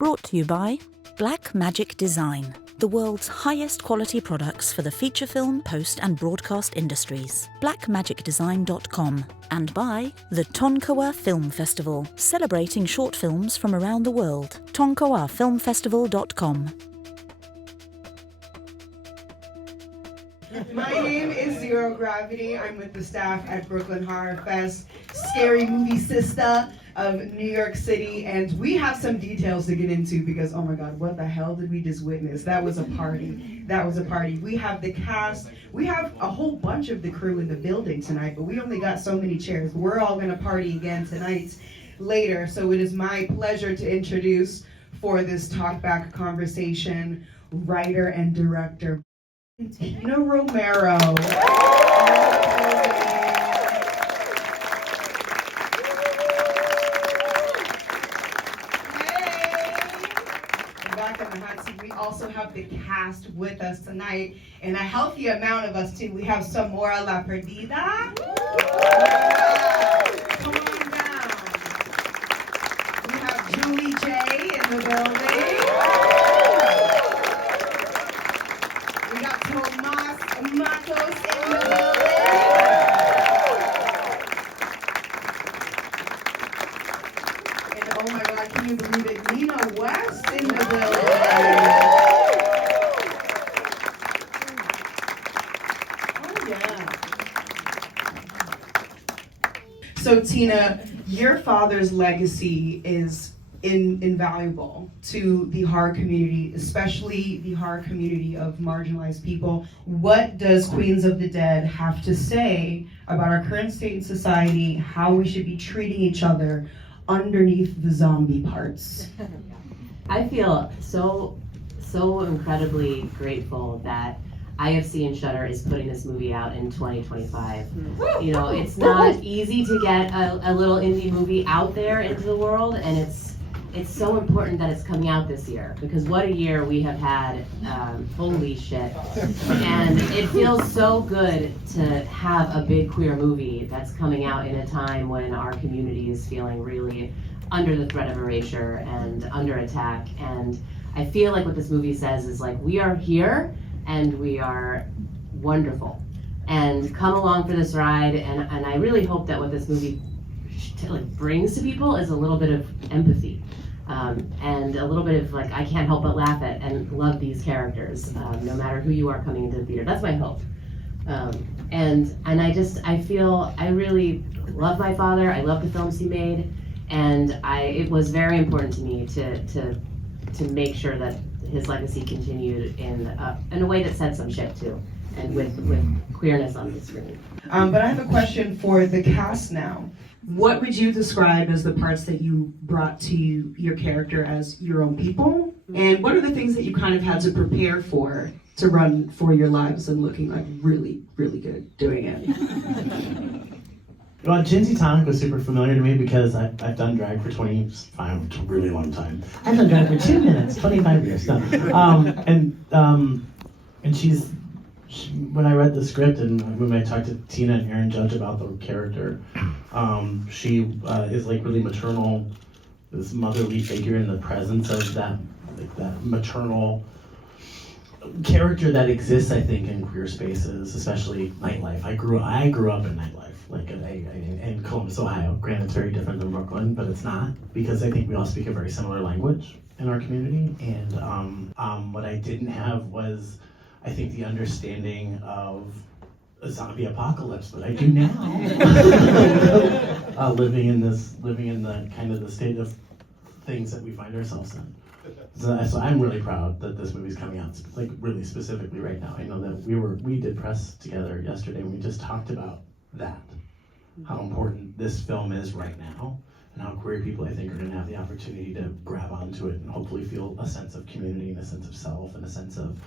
Brought to you by Blackmagic Design, the world's highest quality products for the feature film, post and broadcast industries. Blackmagicdesign.com. And by the Tonkawa Film Festival, celebrating short films from around the world. Tonkawafilmfestival.com. My name is Xero Graviy. I'm with the staff at Brooklyn Horror Fest, scary movie sister of New York City, and we have some details to get into because, oh my God, what the hell did we just witness? That was a party. That was a party. We have the cast. We have a whole bunch of the crew in the building tonight, but we only got so many chairs. We're all gonna party again tonight later, so it is my pleasure to introduce for this talkback conversation, writer and director, Tina Romero. Back in the hot seat, we also have the cast with us tonight, and a healthy amount of us too. We have Samora la Perdida. Come on down. We have Julie J in the building. We got Tomas Matos in the building. And oh my God, can you believe it? Nina West in the building. Oh yeah. So Tina, your father's legacy is invaluable to the horror community, especially the horror community of marginalized people. What does Queens of the Dead have to say about our current state in society, how we should be treating each other underneath the zombie parts? I feel so incredibly grateful that IFC and Shudder is putting this movie out in 2025. You know, it's not easy to get a little indie movie out there into the world, and it's so important that it's coming out this year, because what a year we have had. Holy shit. And it feels so good to have a big queer movie that's coming out in a time when our community is feeling really under the threat of erasure and under attack. And I feel like what this movie says is like, we are here and we are wonderful, and come along for this ride. And I really hope that what this movie brings to people is a little bit of empathy, and a little bit of like, I can't help but laugh at and love these characters, no matter who you are coming into the theater. That's my hope. And I feel I really love my father. I love the films he made, and it was very important to me to make sure that his legacy continued in a way that said some shit too, and with queerness on the screen. But I have a question for the cast now. What would you describe as the parts that you brought to your character as your own people? And what are the things that you kind of had to prepare for to run for your lives and looking like really, really good doing it? Well, Jinsey Tonic was super familiar to me because I've done drag for 25, a really long time. I've done drag for 2 minutes, 25 years. No. And she's, when I read the script and when I talked to Tina and Aaron Judge about the character, she is like really maternal, this motherly figure in the presence of that maternal character that exists, I think, in queer spaces, especially nightlife. I grew up in nightlife, like in Columbus, Ohio. Granted, it's very different than Brooklyn, but it's not, because I think we all speak a very similar language in our community. And what I didn't have was, I think, the understanding of a zombie apocalypse, but I do now. Living in the kind of the state of things that we find ourselves in. So I'm really proud that this movie's coming out, like really specifically right now. I know that we did press together yesterday and we just talked about that, how important this film is right now, and how queer people, I think, are gonna have the opportunity to grab onto it and hopefully feel a sense of community and a sense of self and a sense of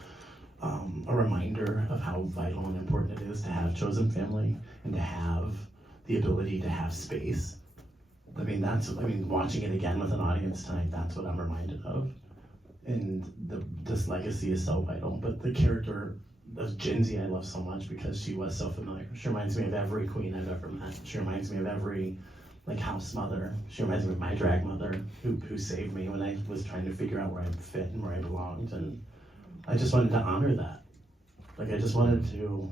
a reminder of how vital and important it is to have chosen family and to have the ability to have space. Watching it again with an audience tonight, that's what I'm reminded of. And this legacy is so vital. But the character of Jinsey I love so much because she was so familiar. She reminds me of every queen I've ever met. She reminds me of every like house mother. She reminds me of my drag mother who saved me when I was trying to figure out where I fit and where I belonged. And I just wanted to honor that. Like I just wanted to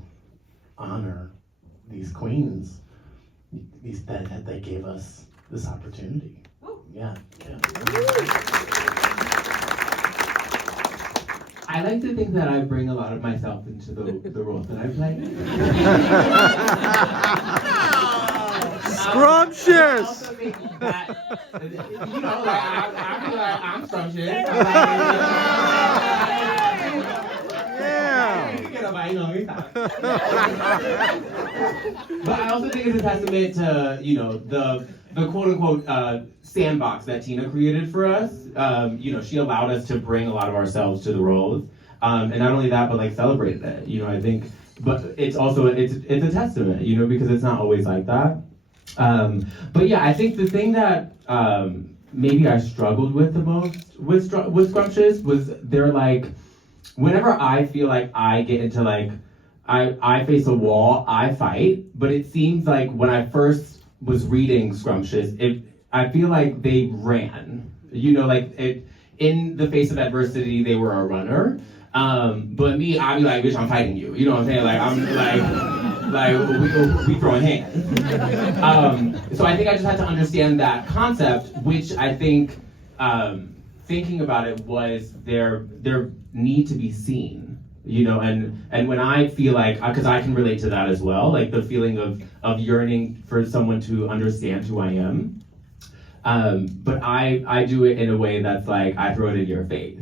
honor these queens, that gave us this opportunity. Yeah. I like to think that I bring a lot of myself into the roles that I play. Scrumptious! Also think that, you know, like, I feel like I'm scrumptious. Yeah! But I also think it's a testament to, you know, the quote-unquote sandbox that Tina created for us. You know, she allowed us to bring a lot of ourselves to the roles. And not only that, but like celebrated it. You know, I think, but it's also, it's a testament, you know, because it's not always like that. But yeah, I think the thing that maybe I struggled with the most with Scrumptious was they're like, whenever I feel like I get into like, I face a wall, I fight, but it seems like when I first was reading Scrumptious, I feel like they ran, you know, like in the face of adversity, they were a runner. But me, I'd be like, bitch, I'm fighting you. You know what I'm saying? Like, I'm like we throwing hands. So I think I just had to understand that concept, which I think, thinking about it was their need to be seen. You know, and when I feel like, because I can relate to that as well, like the feeling of yearning for someone to understand who I am. But I do it in a way that's like, I throw it in your face.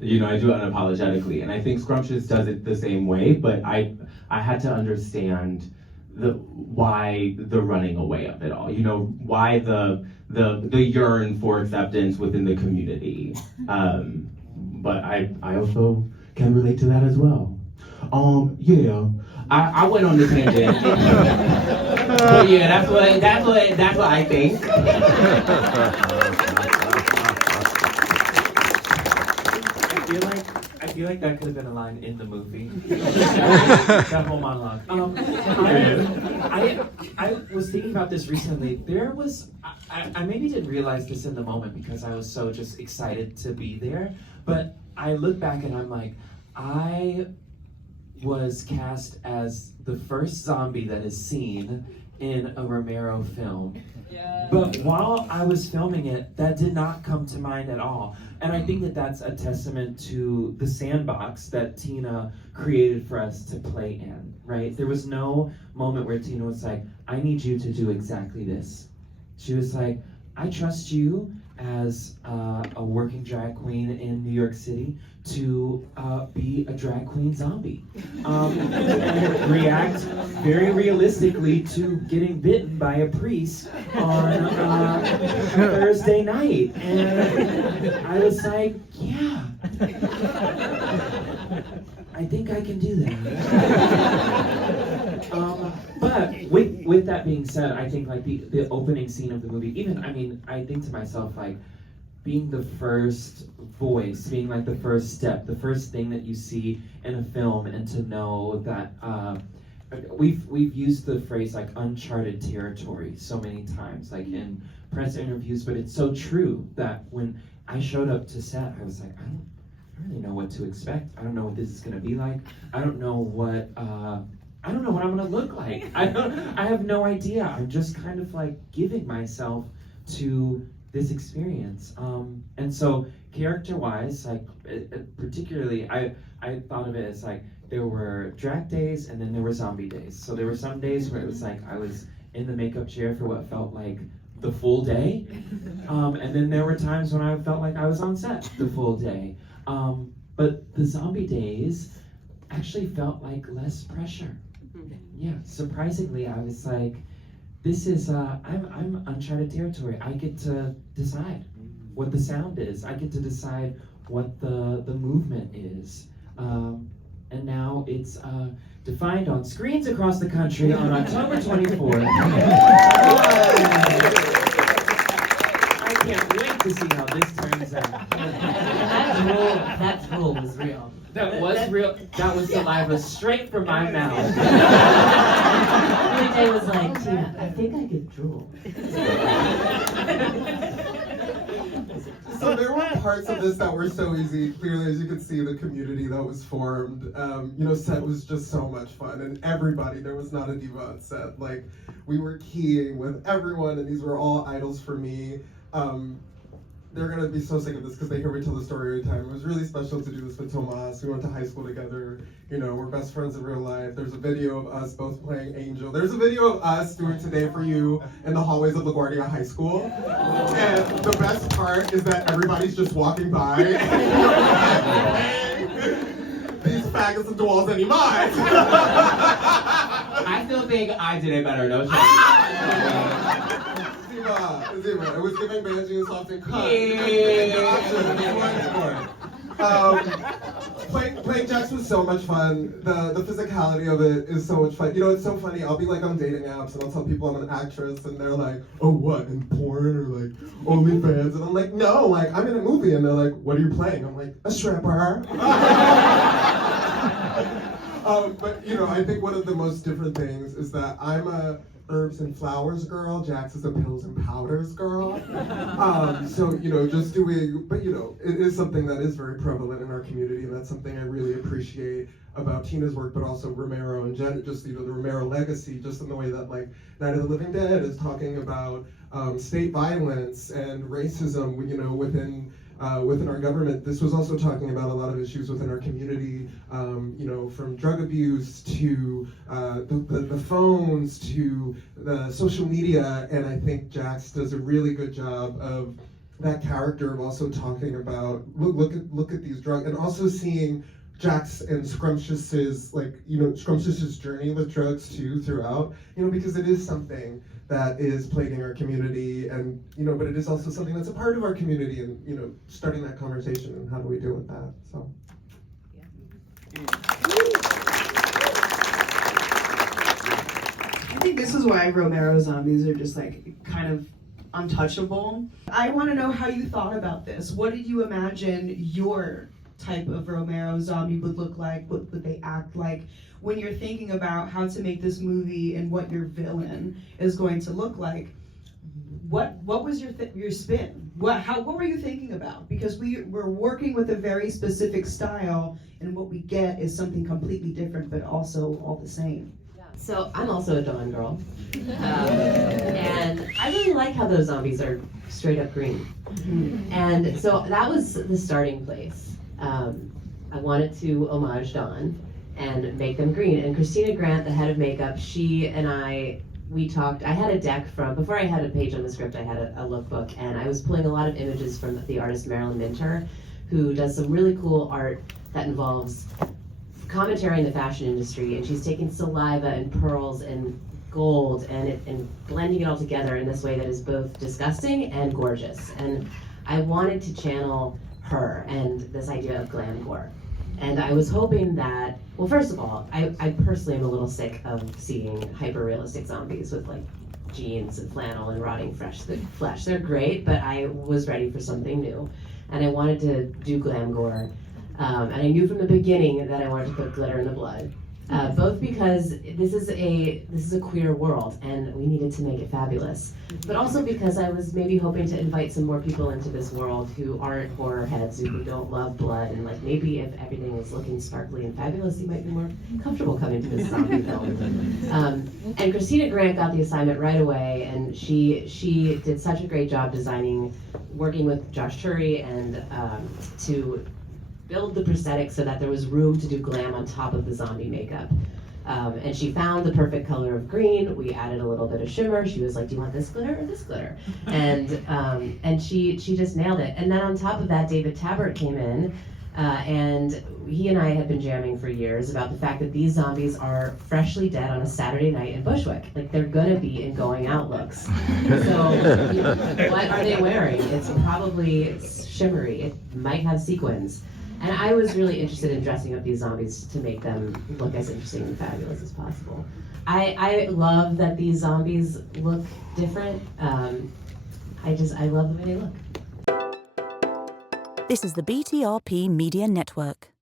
You know, I do it unapologetically. And I think Scrumptious does it the same way, but I had to understand why the running away of it all. You know, why the yearn for acceptance within the community. But I also can relate to that as well. Yeah, I went on the tangent. But yeah, that's what I think. I feel like that could have been a line in the movie. That whole monologue. I was thinking about this recently. I maybe didn't realize this in the moment because I was so just excited to be there. But I look back and I'm like, I was cast as the first zombie that is seen in a Romero film. Yeah. But while I was filming it, that did not come to mind at all. And I think that that's a testament to the sandbox that Tina created for us to play in, right? There was no moment where Tina was like, I need you to do exactly this. She was like, I trust you as a working drag queen in New York City to be a drag queen zombie. And react very realistically to getting bitten by a priest on a Thursday night. And I was like, yeah, I think I can do that. But with that being said, I think like the opening scene of the movie, even, I mean, I think to myself, like, being the first voice, being like the first step, the first thing that you see in a film, and to know that we've used the phrase like uncharted territory so many times, like in press interviews, but it's so true that when I showed up to set, I was like, I don't really know what to expect. I don't know what this is gonna be like. I don't know what I'm gonna look like. I have no idea. I'm just kind of like giving myself to this experience. And so character-wise, like particularly, I thought of it as like there were drag days and then there were zombie days. So there were some days where it was like I was in the makeup chair for what felt like the full day. And then there were times when I felt like I was on set the full day. But the zombie days actually felt like less pressure. Yeah, surprisingly, I was like, this is, I'm uncharted territory. I get to decide what the sound is. I get to decide what the movement is. And now it's defined on screens across the country on October 24th. I can't wait to see how this turns out. That role was real. That was real. That was saliva straight from my mouth. Day was like, Tina, I think I could drool. So there were parts of this that were so easy. Clearly, as you could see, the community that was formed. Set was just so much fun, and everybody. There was not a diva on set. Like, we were keying with everyone, and these were all idols for me. They're gonna be so sick of this because they hear me tell the story every time. It was really special to do this with Tomas. We went to high school together. We're best friends in real life. There's a video of us both playing Angel. There's a video of us doing Today for You in the hallways of LaGuardia High School. And the best part is that everybody's just walking by. These faggots and dwells any mind. I still think I did it better. No shame. Zima. It was giving Banji and Soft and Cut. Playing Jax was so much fun. The physicality of it is so much fun. It's so funny. I'll be like on dating apps and I'll tell people I'm an actress and they're like, oh, what, in porn or like OnlyFans? And I'm like, no, like I'm in a movie. And they're like, what are you playing? I'm like, a stripper. But I think one of the most different things is that I'm a herbs and flowers girl. Jax is a pills and powders girl. Just doing, but it is something that is very prevalent in our community, and that's something I really appreciate about Tina's work, but also Romero and Jen, just the Romero legacy, just in the way that like Night of the Living Dead is talking about state violence and racism, within our government. This was also talking about a lot of issues within our community, from drug abuse to the phones to the social media, and I think Jax does a really good job of that character of also talking about look at these drugs, and also seeing Jax and Scrumptious's Scrumptious's journey with drugs too throughout, because it is something that is plaguing our community, and but it is also something that's a part of our community, and starting that conversation and how do we deal with that. So I think this is why Romero zombies are just like kind of untouchable. I want to know how you thought about this. What did you imagine your type of Romero zombie would look like? What would they act like? When you're thinking about how to make this movie and what your villain is going to look like, what was your spin? What were you thinking about? Because we're working with a very specific style, and what we get is something completely different, but also all the same. So I'm also a Dawn girl, and I really like how those zombies are straight up green. Mm-hmm. And so that was the starting place. I wanted to homage Dawn and make them green. And Christina Grant, the head of makeup, she and we talked. I had a deck before I had a page on the script, I had a lookbook, and I was pulling a lot of images from the artist Marilyn Minter, who does some really cool art that involves commentary in the fashion industry, and she's taking saliva and pearls and gold and blending it all together in this way that is both disgusting and gorgeous. And I wanted to channel her and this idea of glam gore. And I was hoping that, well, first of all, I personally am a little sick of seeing hyper-realistic zombies with like jeans and flannel and rotting flesh. They're great, but I was ready for something new. And I wanted to do glam gore. And I knew from the beginning that I wanted to put glitter in the blood. Both because this is a queer world and we needed to make it fabulous, but also because I was maybe hoping to invite some more people into this world who aren't horror heads, who don't love blood, and like maybe if everything is looking sparkly and fabulous, you might be more comfortable coming to this zombie film. And Christina Grant got the assignment right away, and she did such a great job designing, working with Josh Turry and to build the prosthetics so that there was room to do glam on top of the zombie makeup. And she found the perfect color of green. We added a little bit of shimmer. She was like, do you want this glitter or this glitter? And she just nailed it. And then on top of that, David Tabbert came in, and he and I had been jamming for years about the fact that these zombies are freshly dead on a Saturday night in Bushwick. Like, they're gonna be in going out looks. So what are they wearing? It's probably shimmery. It might have sequins. And I was really interested in dressing up these zombies to make them look as interesting and fabulous as possible. I love that these zombies look different. I love the way they look. This is the BTRP Media Network.